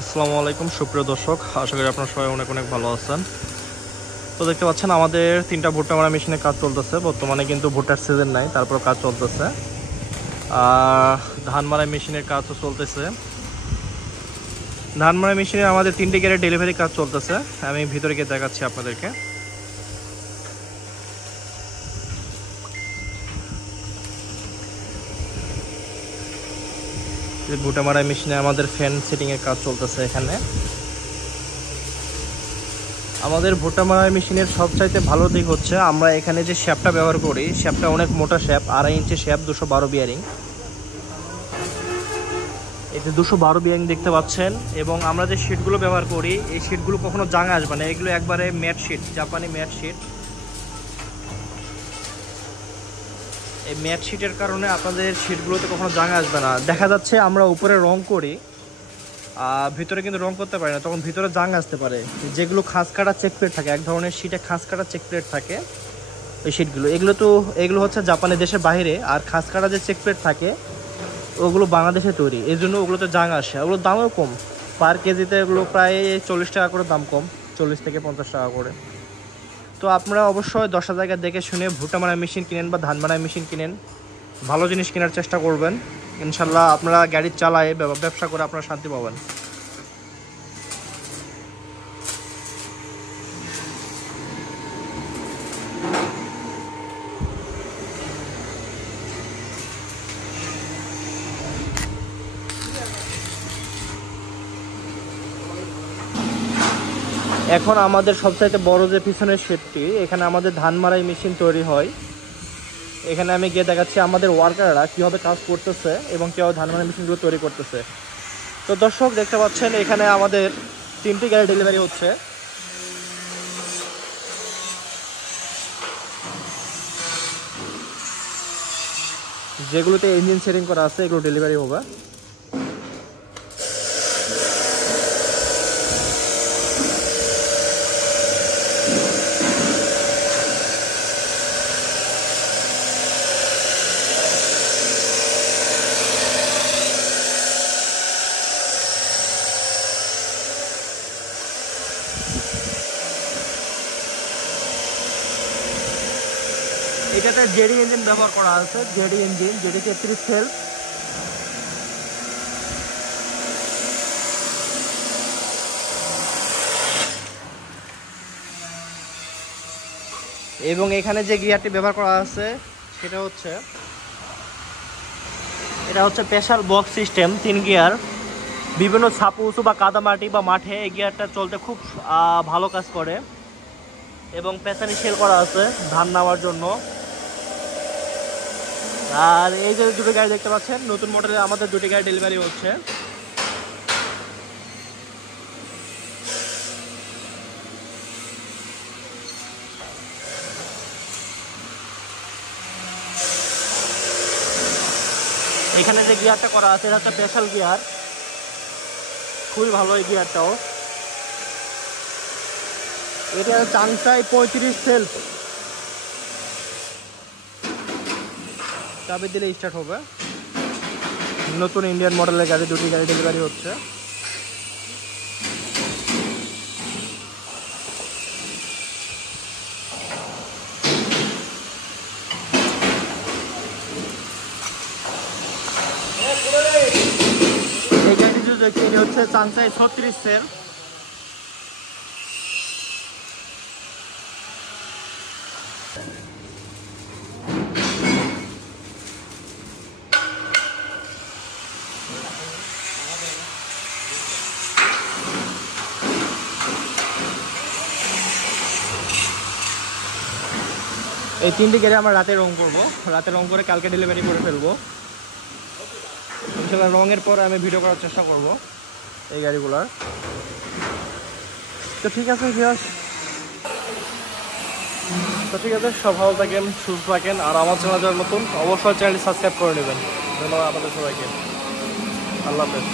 আসসালামু আলাইকুম সুপ্রিয় দর্শক, আশা করি আপনারা সবাই অনেক অনেক ভালো আছেন। তো দেখতে পাচ্ছেন আমাদের 3টা ভুট্টা মারা মেশিনে কাজ চলতেছে। বর্তমানে কিন্তু ভুট্টার সিজন নাই, তারপর কাজ চলতেছে। আর ধান মারা মেশিনের কাজও চলতেছে। ধান মারা মেশিনে আমাদের 3টে গিয়ারের ডেলিভারি কাজ চলতেছে। আমি ভিতরে গিয়ে দেখাচ্ছি আপনাদেরকে। ভুট্টা মারা মেশিনে আমাদের ফ্যান সেটিং এর কাজ চলতেছে। এখানে আমাদের ভুট্টা মারা মেশিনের সবচাইতে ভালো দিক হচ্ছে আমরা এখানে যে শ্যাপটা ব্যবহার করি, শ্যাপটা অনেক মোটা শ্যাপ, 2.5 ইঞ্চি শ্যাপ, 212 বিয়ারিং। এতে 212 বিয়ারিং দেখতে পাচ্ছেন। এবং আমরা যে শিটগুলো ব্যবহার করি, এই শিটগুলো কখনো জাঙা আসবে না। এগুলো একবারে ম্যাট শিট, জাপানি ম্যাট শিট। এই ম্যাট শিটের কারণে আপনাদের শিটগুলোতে কখনো জাঙা আসবে না। দেখা যাচ্ছে আমরা উপরে রং করি, ভিতরে কিন্তু রং করতে পারি না, তখন ভিতরে জাং আসতে পারে। যেগুলো খাঁজ কাটা চেক প্লেট থাকে, এক ধরনের শিটে খাঁজ কাটা চেক প্লেট থাকে, ওই শিটগুলো এগুলো হচ্ছে জাপানি দেশের বাইরে। আর খাঁজ কাটা যে চেক প্লেট থাকে ওগুলো বাংলাদেশে তৈরি, এই জন্য ওগুলোতে জাং আসে। ওগুলোর দামও কম, পার কেজিতে এগুলো প্রায় 40 টাকা করে দাম, কম 40 থেকে 50 টাকা করে। তো আপনারা অবশ্যই 10টা জায়গা দেখে শুনে ভুট্টা মারা মেশিন কিনেন বা ধান মারা মেশিন কিনেন, ভালো জিনিস কেনার চেষ্টা করবেন। ইনশাল্লাহ আপনারা গাড়ি চালায় ব্যবসা করে আপনারা শান্তি পাবেন। এখন আমাদের সবচাইতে বড় যে পিছনের শেডটি, এখানে আমাদের ধান মারাই মেশিন তৈরি হয়। এখানে আমি গিয়ে দেখাচ্ছি আমাদের ওয়ার্কাররা কীভাবে কাজ করতেছে এবং কীভাবে ধান মারাই মেশিনগুলো তৈরি করতেছে। তো দর্শক দেখতে পাচ্ছেন এখানে আমাদের 3টি গাড়ি ডেলিভারি হচ্ছে। যেগুলোতে ইঞ্জিন সেটিং করা আছে এগুলো ডেলিভারি হবে। এটাতে জেডি ইঞ্জিন ব্যবহার করা আছে, জেডি ইঞ্জিন, জেডি 33 সেল। এবং এখানে যে গিয়ারটি ব্যবহার করা আছে সেটা হচ্ছে, এটা হচ্ছে স্পেশাল বক্স সিস্টেম, 3 গিয়ার। বিভিন্ন ছাপু উঁচু বা কাদামাটি বা মাঠে এই গিয়ারটা চলতে খুব ভালো কাজ করে। এবং পেছানি সেল করা আছে ধান নামার জন্য। আর এই যে দুটো গাড়ি দেখতে পাচ্ছেন, নতুন মডেলে আমাদের 2টি গাড়ি ডেলিভারি হচ্ছে। এখানে যে গিয়ারটা করা আছে এটা হচ্ছে স্পেশাল গিয়ার, খুবই ভালো এই গিয়ারটাও। এটা চাংসাই 35 সেলফ, চাবি দিলে স্টার্ট হবে। নতুন ইন্ডিয়ান মডেলের গাড়ি, 2টি গাড়ি ডেলিভারি হচ্ছে। এই গাড়িটি যদি দেখি হচ্ছে চাংসাই 36 সেল। এই 3টি গাড়ি আমরা রাতে রং করবো, রাতে রং করে কালকে ডেলিভারি করে ফেলবো ইনশাল্লাহ। রঙের পর আমি ভিডিও করার চেষ্টা করব এই গাড়িগুলার। তো ঠিক আছে ভিউয়ার্স, সব ভালো থাকেন, সুস্থ থাকেন। আর আমার চ্যানেল যারা নতুন অবশ্যই চ্যানেলটি সাবস্ক্রাইব করে নেবেন। ধন্যবাদ আপনাদের সবাইকে। আল্লাহ হাফেজ।